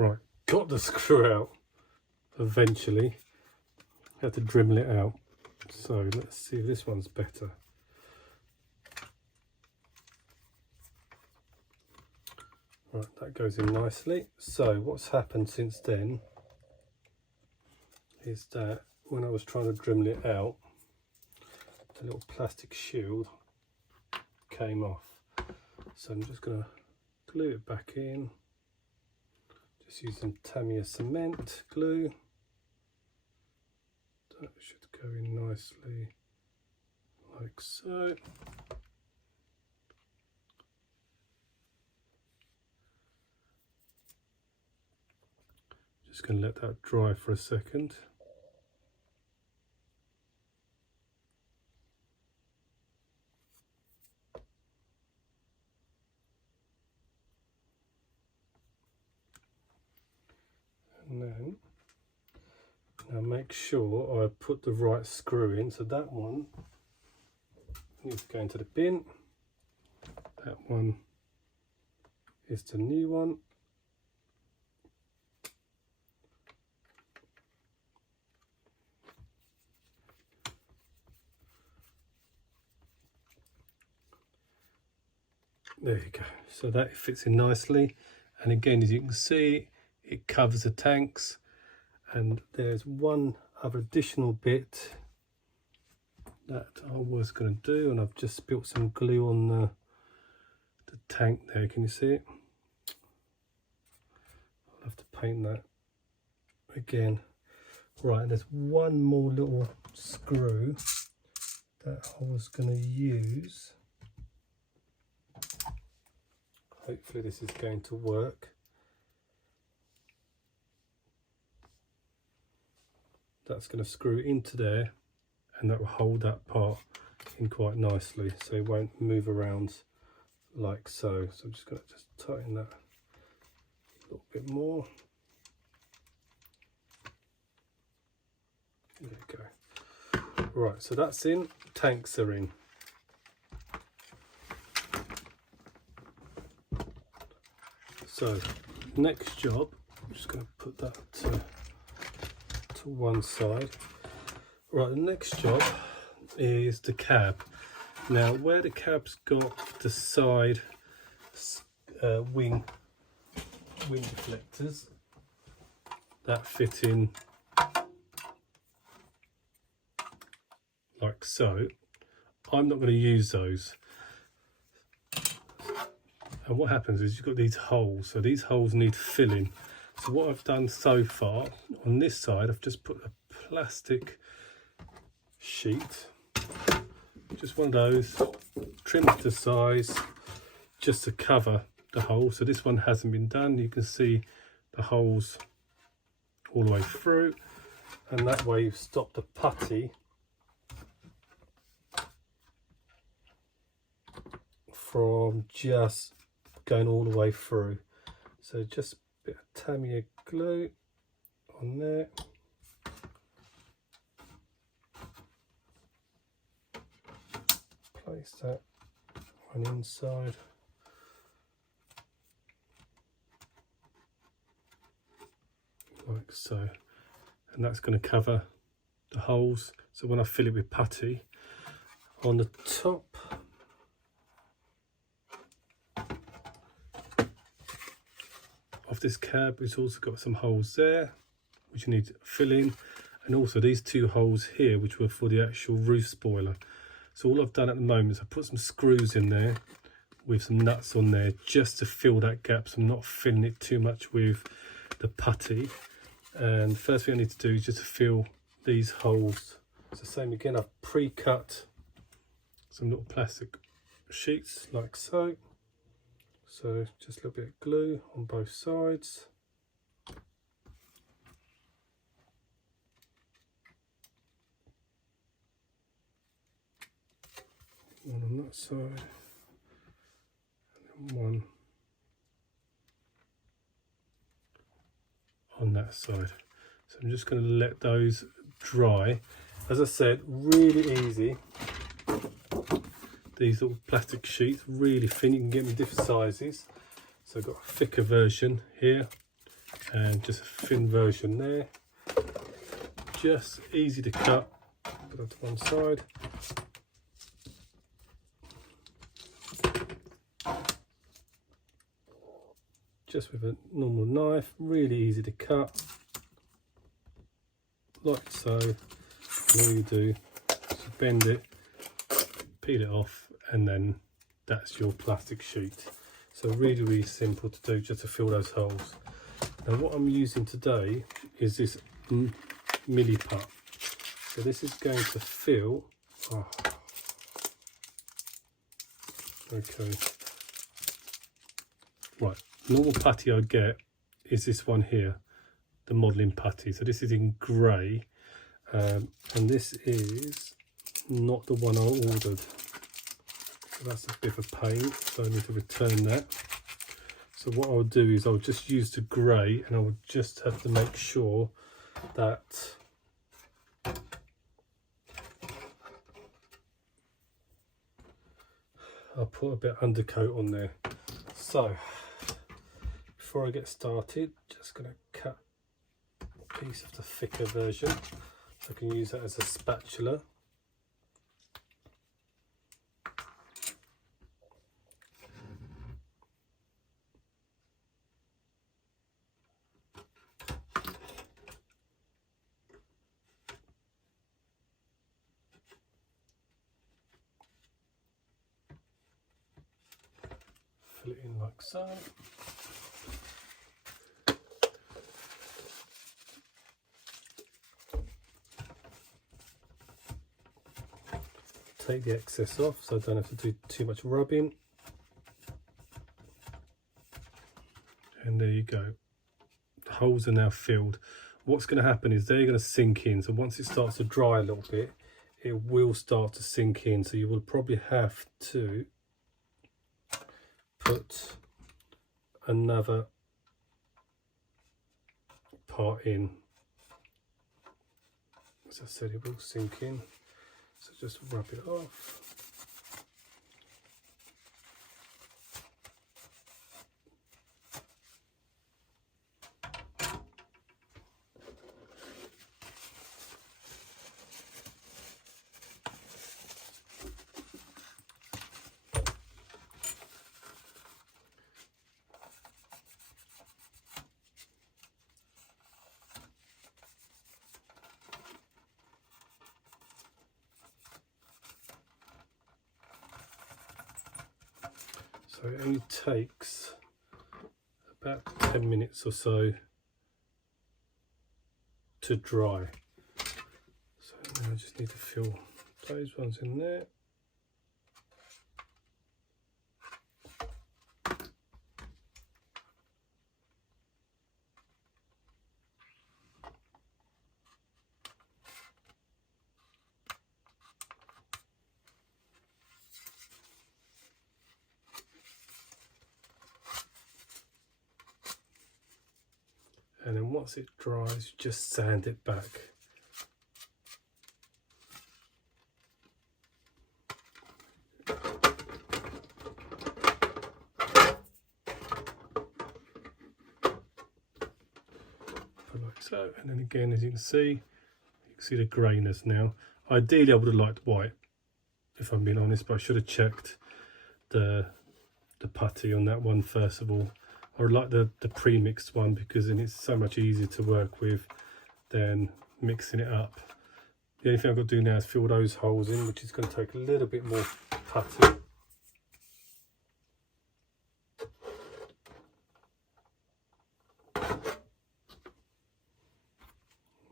Right, got the screw out eventually. Had to Dremel it out. So let's see if this one's better. Right, that goes in nicely. So what's happened since then is that when I was trying to Dremel it out, the little plastic shield came off. So I'm just going to glue it back in. Just using Tamiya cement glue. That should go in nicely, like so. Just going to let that dry for a second. And then now make sure I put the right screw in. So that one needs to go into the bin. That one is the new one. There you go. So that fits in nicely. And again, as you can see, it covers the tanks. And there's one other additional bit that I was going to do, and I've just spilt some glue on the tank there. Can you see it? I'll have to paint that again. Right, there's one more little screw that I was going to use. Hopefully this is going to work. That's going to screw into there, and that will hold that part in quite nicely, so it won't move around like so. So I'm just going to just tighten that a little bit more. There you go. Right, so that's in. Tanks are in. So next job, I'm just going to put that to one side. Right, the next job is the cab. Now where the cab's got the side wing deflectors that fit in like so, I'm not going to use those. And what happens is you've got these holes, so these holes need filling. So what I've done so far on this side, I've just put a plastic sheet, just one of those, trimmed to size, just to cover the hole. So this one hasn't been done. You can see the holes all the way through, and that way you've stopped the putty from just going all the way through. So just a bit of Tamiya glue on there. Place that on inside. Like so. And that's going to cover the holes. So when I fill it with putty, on the top of this cab, it's also got some holes there which you need to fill in, and also these two holes here which were for the actual roof spoiler. So all I've done at the moment is I put some screws in there with some nuts on there just to fill that gap, so I'm not filling it too much with the putty. And the first thing I need to do is just to fill these holes. It's the same again. I've pre-cut some little plastic sheets like so. So just a little bit of glue on both sides. One on that side, and then one on that side. So I'm just going to let those dry. As I said, really easy. These little plastic sheets, really thin. You can get them in different sizes. So I've got a thicker version here, and just a thin version there. Just easy to cut. Put that to one side. Just with a normal knife, really easy to cut, like so. And all you do is bend it, peel it off, and then that's your plastic sheet. So really simple to do, just to fill those holes. Now what I'm using today is this milli putt. So this is going to fill, okay, right, normal putty I get is this one here, the modelling putty. So this is in grey, and this is not the one I ordered. So that's a bit of a pain, so I need to return that. So what I'll do is I'll just use the grey, and I will just have to make sure that I'll put a bit of undercoat on there. So before I get started, just going to cut a piece of the thicker version so I can use that as a spatula. Fill it in like so. Take the excess off so I don't have to do too much rubbing. And there you go. The holes are now filled. What's going to happen is they're going to sink in. So once it starts to dry a little bit, it will start to sink in. So you will probably have to put another part in. As I said, it will sink in. So just rub it off. So it only takes about 10 minutes or so to dry. So now I just need to fill those ones in there. And then once it dries, you just sand it back. Like so, and then again, as you can see the greyness now. Ideally I would have liked white, if I'm being honest, but I should have checked the putty on that one first of all. I like the pre-mixed one because then it's so much easier to work with than mixing it up. The only thing I've got to do now is fill those holes in, which is going to take a little bit more putty.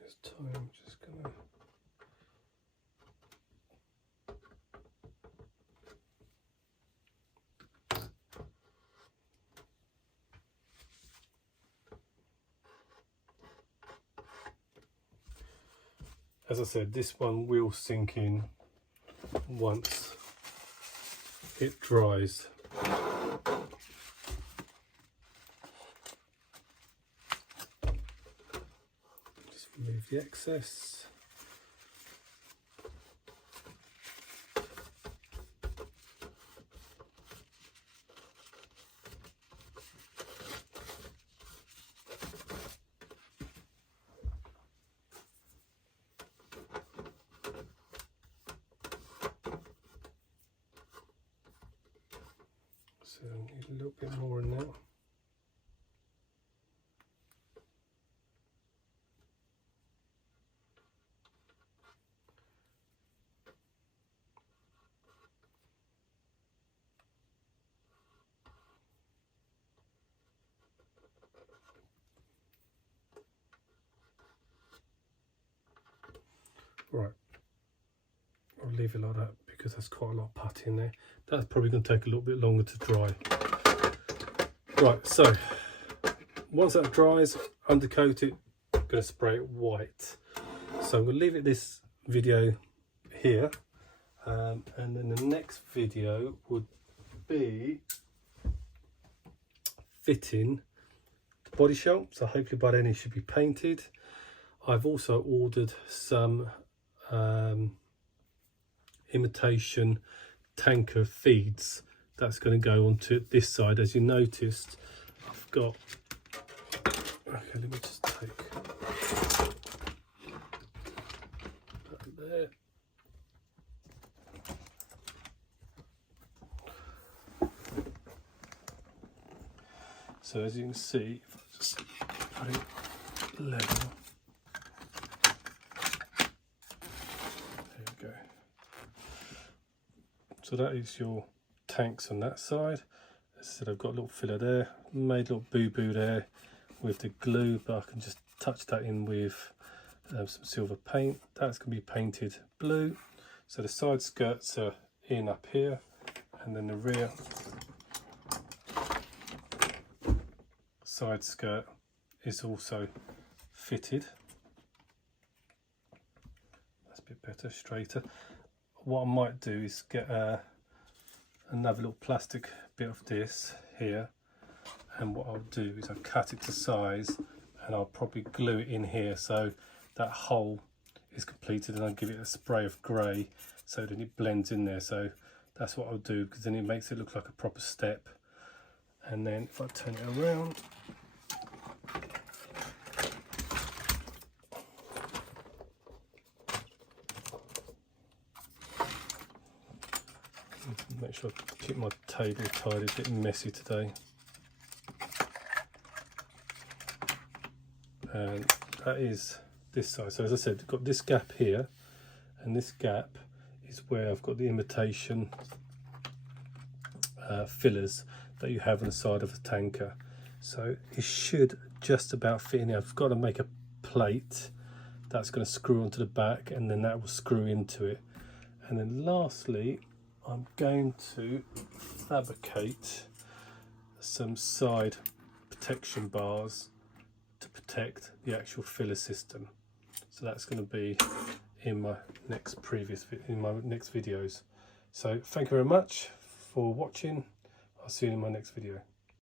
This time I'm just going to as I said, this one will sink in once it dries. Just remove the excess. So I need a little bit more in there. Right, I'll leave it like that because there's quite a lot of putty in there. That's probably going to take a little bit longer to dry. Right, so once that dries, undercoat it, I'm going to spray it white. So I'm going to leave it this video here, and then the next video would be fitting the body shell. So hopefully by then it should be painted. I've also ordered some imitation tanker feeds that's going to go onto this side. As you noticed, I've got, okay, let me just take that there. So as you can see, if I just put it level, so that is your tanks on that side. As I said, I've got a little filler there, made a little boo-boo there with the glue, but I can just touch that in with some silver paint. That's going to be painted blue. So the side skirts are in up here, and then the rear side skirt is also fitted. That's a bit better, straighter. What I might do is get another little plastic bit of this here, and what I'll do is I'll cut it to size and I'll probably glue it in here so that hole is completed, and I'll give it a spray of grey so that it blends in there. So that's what I'll do, because then it makes it look like a proper step. And then if I turn it around, make sure I keep my table tidy, a bit messy today. And that is this side. So as I said, I've got this gap here, and this gap is where I've got the imitation fillers that you have on the side of a tanker. So it should just about fit in here. I've got to make a plate that's going to screw onto the back, and then that will screw into it. And then lastly, I'm going to fabricate some side protection bars to protect the actual filler system. So that's going to be in my next videos. So thank you very much for watching. I'll see you in my next video.